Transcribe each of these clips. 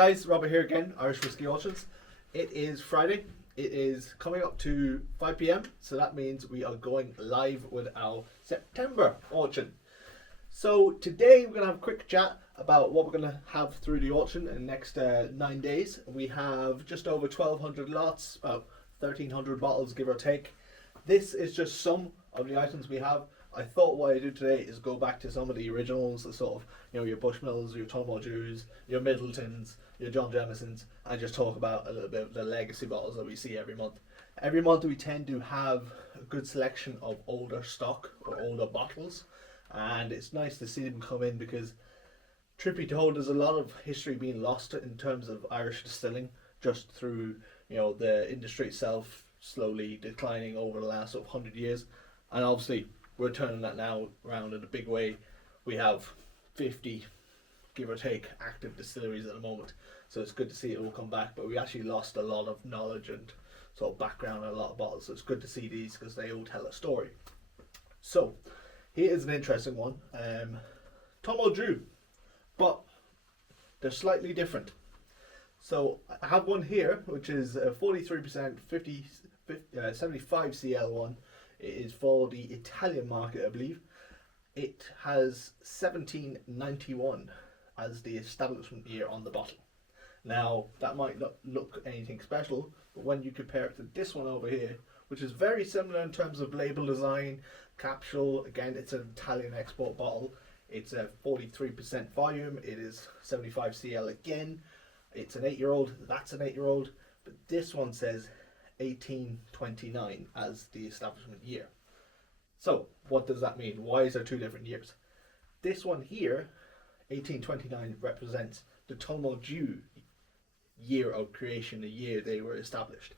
guys, Robert here again, Irish Whiskey Auctions. It is Friday. It is coming up to 5 p.m. so that means we are going live with our September auction. So today we're going to have a quick chat about what we're going to have through the auction in the next 9 days. We have just over 1,200 lots, about 1,300 bottles give or take. This is just some of the items we have. I thought what I do today is go back to some of the originals, the sort of, your Bushmills, your Tullamore Dews, your Midletons, your John Jamesons, and just talk about a little bit of the legacy bottles that we see every month. Every month we tend to have a good selection of older stock or older bottles, and it's nice to see them come in because, truth be told, there's a lot of history being lost in terms of Irish distilling just through the industry itself slowly declining over the last 100 years, and obviously we're turning that now around in a big way. We have 50, give or take, active distilleries at the moment, so it's good to see it all come back. But we actually lost a lot of knowledge and sort of background on a lot of bottles, so it's good to see these because they all tell a story. So here is an interesting one. Tullamore Dew, but they're slightly different. So I have one here which is a 43% 75 CL one. It is for the Italian market, I believe. It has 1791 as the establishment year on the bottle. Now, that might not look anything special, but when you compare it to this one over here, which is very similar in terms of label design, capsule, again, it's an Italian export bottle. It's a 43% volume. It is 75 CL again. It's an 8-year-old. That's an 8-year-old. But this one says 1829 as the establishment year. So what does that mean? Why is there two different years? This one here, 1829, represents the Tullamore Dew year of creation, the year they were established.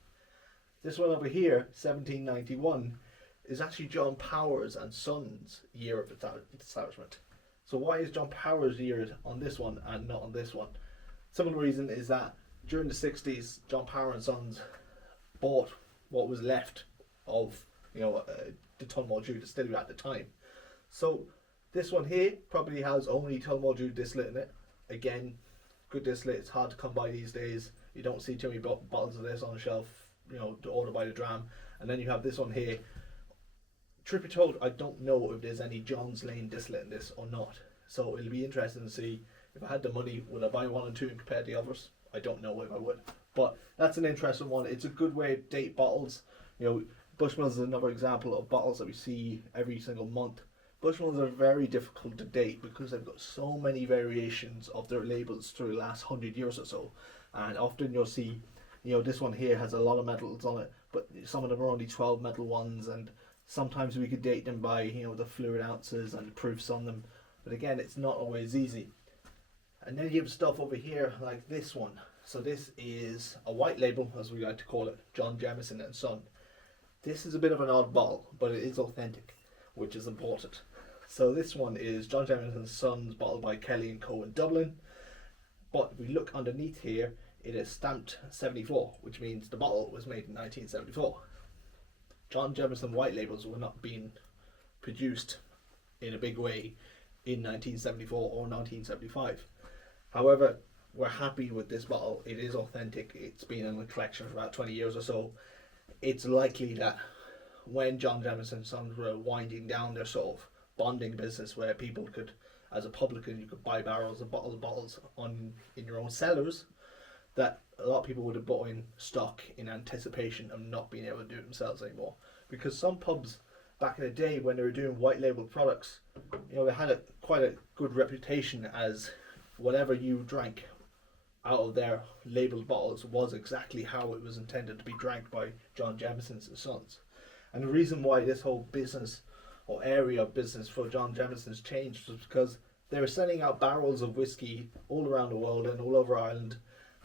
This one over here, 1791, is actually John Powers and Sons year of establishment. So why is John Powers' year on this one and not on this one? Some of the reason is that during the 60s, John Powers and Sons bought what was left of the Tullamore Dew distillery at the time. So this one here probably has only Tullamore Dew distillate in it. Again, good distillate. It's hard to come by these days. You don't see too many bottles of this on the shelf, to order by the dram. And then you have this one here. Truth be told, I don't know if there's any John's Lane distillate in this or not. So it'll be interesting to see. If I had the money, would I buy one and two and compare the others? I don't know if I would. But that's an interesting one. It's a good way to date bottles. Bushmills is another example of bottles that we see every single month. Bushmills are very difficult to date because they've got so many variations of their labels through the last 100 years or so. And often you'll see, this one here has a lot of metals on it, but some of them are only 12 metal ones, and sometimes we could date them by, the fluid ounces and the proofs on them. But again, it's not always easy. And then you have stuff over here like this one. So this is a white label, as we like to call it, John Jameson and Son. This is a bit of an odd bottle, but it is authentic, which is important. So this one is John Jameson and Son's, bottled by Kelly & Co in Dublin. But if we look underneath here, it is stamped 74, which means the bottle was made in 1974. John Jameson white labels were not being produced in a big way in 1974 or 1975. However, we're happy with this bottle. It is authentic. It's been in the collection for about 20 years or so. It's likely that when John Jameson and Sons were winding down their sort of bonding business, where people could, as a publican, you could buy barrels and bottles in your own cellars, that a lot of people would have bought in stock in anticipation of not being able to do it themselves anymore. Because some pubs back in the day, when they were doing white label products, they had quite a good reputation as whatever you drank out of their labelled bottles was exactly how it was intended to be drank by John Jameson and Sons. And the reason why this whole business or area of business for John Jameson's changed was because they were sending out barrels of whiskey all around the world and all over Ireland,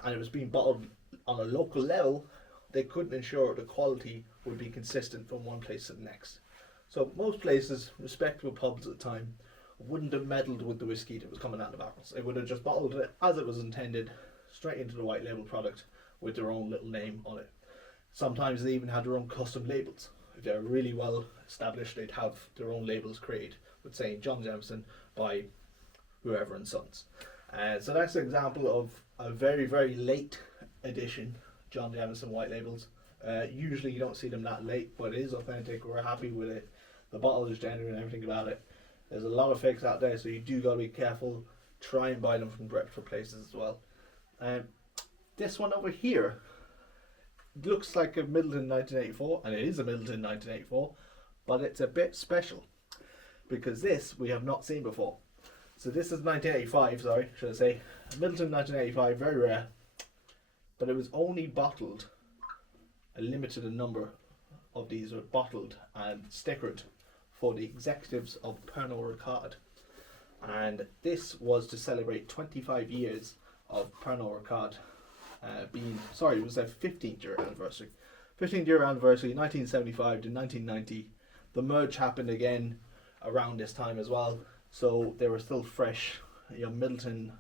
and it was being bottled on a local level. They couldn't ensure the quality would be consistent from one place to the next. So most places, respectable pubs at the time, wouldn't have meddled with the whiskey that was coming out of the barrels. They would have just bottled it as it was intended, straight into the white label product with their own little name on it. Sometimes they even had their own custom labels. If they're really well established, they'd have their own labels created with saying John Jameson by whoever and Sons. So that's an example of a very, very late edition John Jameson white labels. Usually you don't see them that late, but it is authentic. We're happy with it. The bottle is genuine and everything about it. There's a lot of fakes out there, so you do got to be careful. Try and buy them from reputable places as well. This one over here looks like a Midleton 1984, and it is a Midleton 1984, but it's a bit special because this we have not seen before. So this is 1985, sorry, should I say. Midleton 1985, very rare, but it was only bottled, a limited number of these were bottled and stickered for the executives of Pernod Ricard. And this was to celebrate 25 years of Pernod Ricard it was their 15th year anniversary. 15th year anniversary, 1975 to 1990. The merge happened again around this time as well, so they were still fresh. You know, Midleton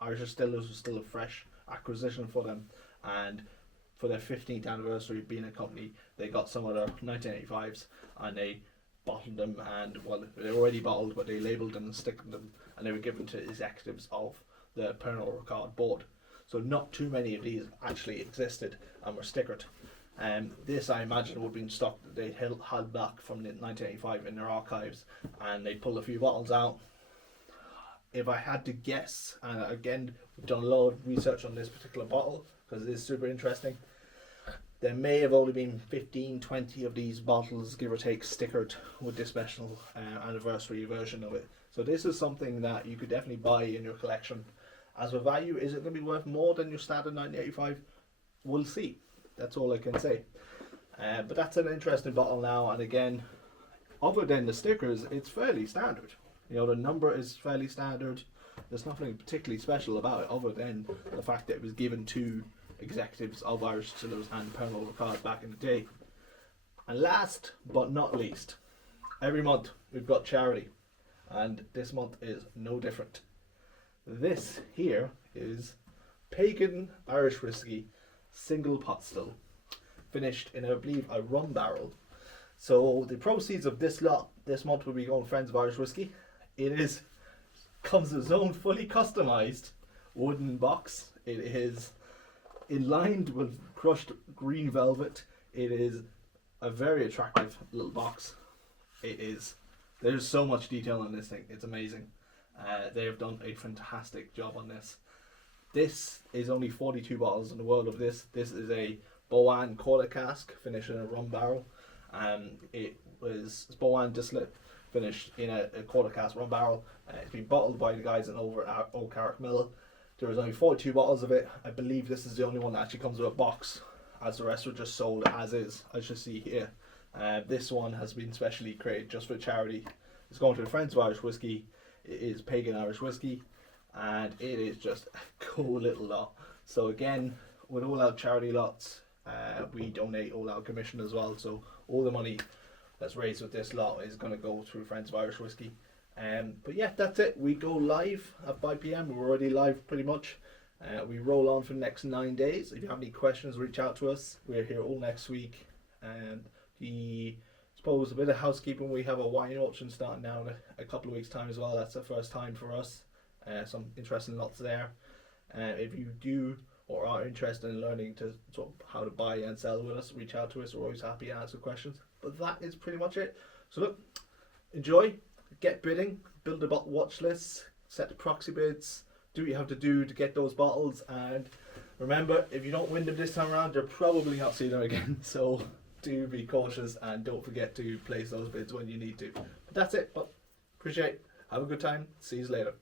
Irish Distillers was still a fresh acquisition for them, and for their 15th anniversary being a company, they got some of their 1985s and they bottled them, and well, they were already bottled, but they labelled them and sticked them, and they were given to executives of the Pernod Ricard board. So not too many of these actually existed and were stickered. This, I imagine, would have been stock that they held back from the 1985 in their archives, and they pulled a few bottles out. If I had to guess, and again, we've done a lot of research on this particular bottle because it is super interesting, there may have only been 15, 20 of these bottles, give or take, stickered with this special anniversary version of it. So this is something that you could definitely buy in your collection. As for value, is it going to be worth more than your standard 1985? We'll see. That's all I can say. But that's an interesting bottle now, and again, other than the stickers, it's fairly standard. You know, the number is fairly standard. There's nothing particularly special about it other than the fact that it was given to executives of Irish Distillers and Pernod Ricard back in the day. And last but not least, every month we've got charity, and this month is no different. This here is Pagan Irish Whiskey single pot still, finished in, I believe, a rum barrel. So the proceeds of this lot this month will be going to Friends of Irish Whiskey. It comes with its own fully customized wooden box. It is lined with crushed green velvet. It is a very attractive little box. There's so much detail on this thing. It's amazing. They have done a fantastic job on this. This is only 42 bottles in the world of this. This is a Boan quarter cask finished in a rum barrel. It was Boan distillate finished in a quarter cask rum barrel. It's been bottled by the guys over at Old Carrick Mill. There was only 42 bottles of it. I believe this is the only one that actually comes with a box, as the rest were just sold as is, as you see here. This one has been specially created just for charity. It's going to the Friends of Irish Whiskey. It is Pagan Irish Whiskey, and it is just a cool little lot. So again, with all our charity lots, we donate all our commission as well. So all the money that's raised with this lot is going to go through Friends of Irish Whiskey. But yeah, that's it. We go live at 5 PM. We're already live pretty much. We roll on for the next 9 days. If you have any questions, reach out to us. We're here all next week. I suppose a bit of housekeeping. We have a wine auction starting now in a couple of weeks' time as well. That's the first time for us. Some interesting lots there. If you do or are interested in learning to sort of how to buy and sell with us, reach out to us. We're always happy to answer questions. But that is pretty much it. So look, enjoy, get bidding, build a bottle watch list, set the proxy bids, do what you have to do to get those bottles, and remember, if you don't win them this time around, you're probably not seeing them again. So do be cautious and don't forget to place those bids when you need to. But that's it. But appreciate it. Have a good time. See you later.